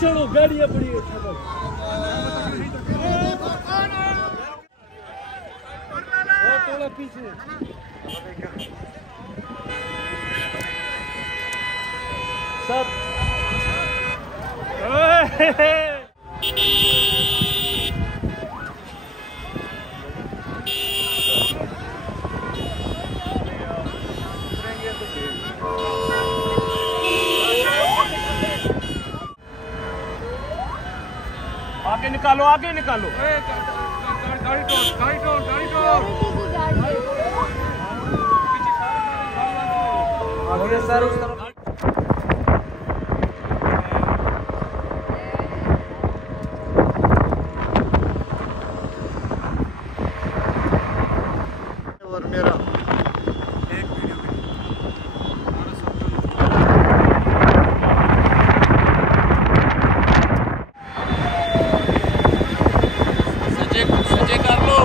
चलो गाड़ी अपनी थोड़ा पीछे सब आगे निकालो, आगे निकालो। गाड़ी आगे सर उस तरफ और मेरा सजे कर लो।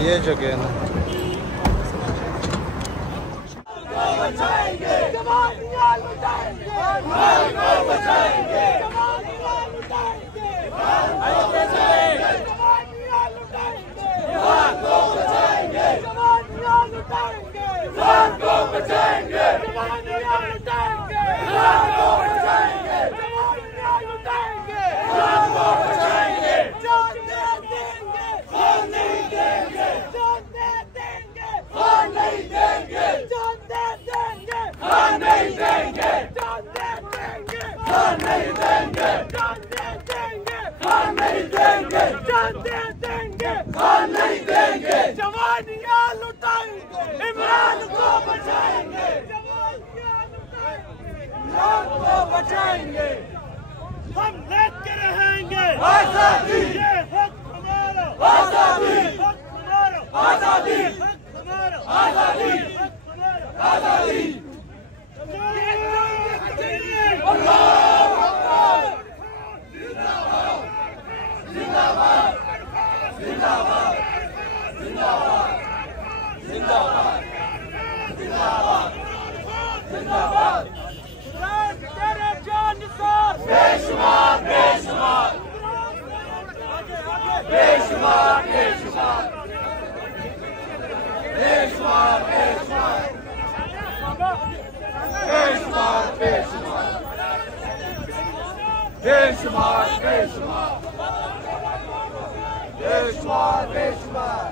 ये जगह है ना। जवानियां लुटाएंगे, इमरान को बचाएंगे, इमरान को बचाएंगे, हम लेके रहेंगे आजादी, ये हक हमारा, आजादी, हक हमारा, आजादी, हक हमारा, आजादी, हक हमारा, आजादी। अल्लाहू अकबर, जिंदाबाद, जिंदाबाद, जिंदाबाद, जिंदाबाद, जिंदाबाद, जिंदाबाद, जिंदाबाद। तेरे जान निसार बेशुमार, बेशुमार, बेशुमार, बेशुमार, बेशुमार, बेशुमार, बेशुमार, बेशुमार, बेशुमार, बेशुमार, बेशुमार, बेशुमार।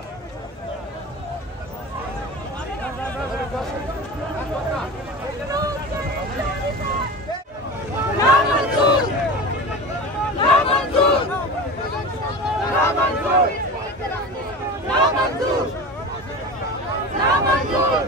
ना मंजूर, ना मंजूर, ना मंजूर, ना मंजूर, ना मंजूर।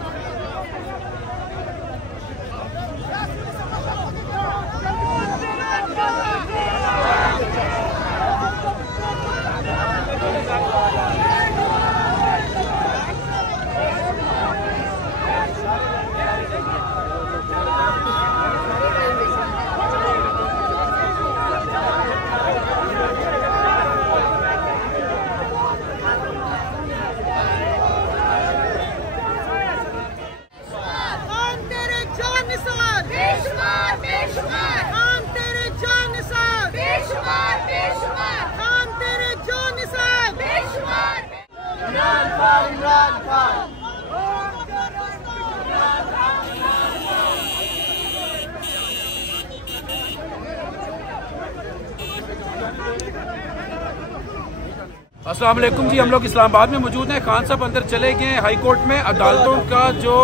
अस्सलाम वालेकुम जी, हम लोग इस्लामाबाद में मौजूद हैं। खान साहब अंदर चले गए हाई कोर्ट में। अदालतों का जो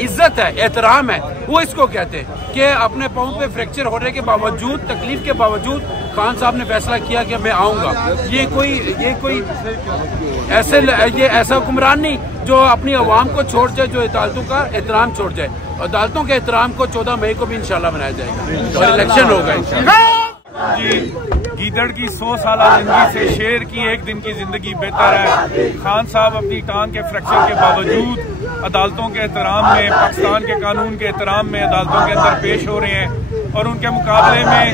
इज्जत है, एहतराम है, वो इसको कहते हैं कि अपने पाँव पे फ्रैक्चर होने के बावजूद, तकलीफ के बावजूद खान साहब ने फैसला किया कि मैं आऊंगा। ये कोई ऐसा हुक्मरान नहीं जो अपनी आवाम को छोड़ जाए, जो अदालतों का एहतराम छोड़ जाए। अदालतों के एहतराम को 14 मई को भी इंशाल्लाह मनाया जाएगा और इलेक्शन होगा इंशाल्लाह। जी, गीदड़ की 100 साल जिंदगी से शेर की एक दिन की जिंदगी बेहतर है। खान साहब अपनी टांग के फ्रैक्चर के बावजूद अदालतों के एहतराम में, पाकिस्तान के कानून के एहतराम में अदालतों के अंदर पेश हो रहे हैं और उनके मुकाबले में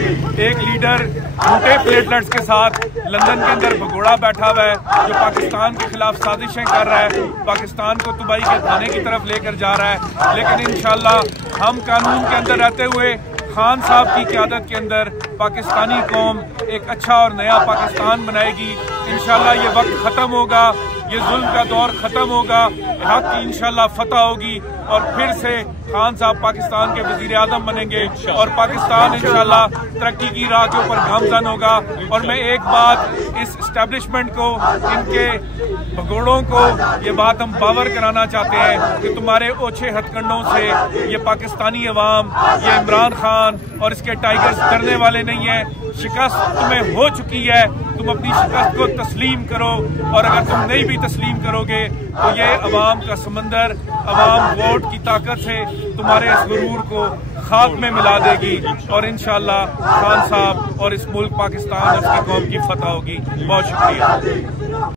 एक लीडर मोटे प्लेटलेट्स के साथ लंदन के अंदर भगोड़ा बैठा हुआ है, जो पाकिस्तान के खिलाफ साजिशें कर रहा है, पाकिस्तान को तबाही के थाने की तरफ लेकर जा रहा है। लेकिन इंशाल्लाह हम कानून के अंदर रहते हुए खान साहब की क़यादत के अंदर पाकिस्तानी कौम एक अच्छा और नया पाकिस्तान बनाएगी। इंशाल्लाह ये वक्त ख़त्म होगा, ये जुल्म का दौर ख़त्म होगा, हक की इंशाल्लाह फतह होगी और फिर से खान साहब पाकिस्तान के वज़ीर आज़म बनेंगे और पाकिस्तान इंशाल्लाह तरक्की की राह के ऊपर गामजन होगा। और मैं एक बात इस इस्टेब्लिशमेंट को, इनके भगोड़ों को ये बात हम बावर कराना चाहते हैं कि तुम्हारे ओछे हथकंडों से ये पाकिस्तानी अवाम, ये इमरान खान और इसके टाइगर्स डरने वाले नहीं है। शिकस्त तुम्हें हो चुकी है, तुम अपनी शिकस्त को तस्लीम करो और अगर तुम नहीं भी तस्लीम करोगे तो ये अवाम का समंदर, अवाम वोट की ताकत से तुम्हारे इस गुरूर को खाक में मिला देगी और इंशाल्लाह खान साहब और इस मुल्क पाकिस्तान और इसकी कौम की फतह होगी। बहुत शुक्रिया।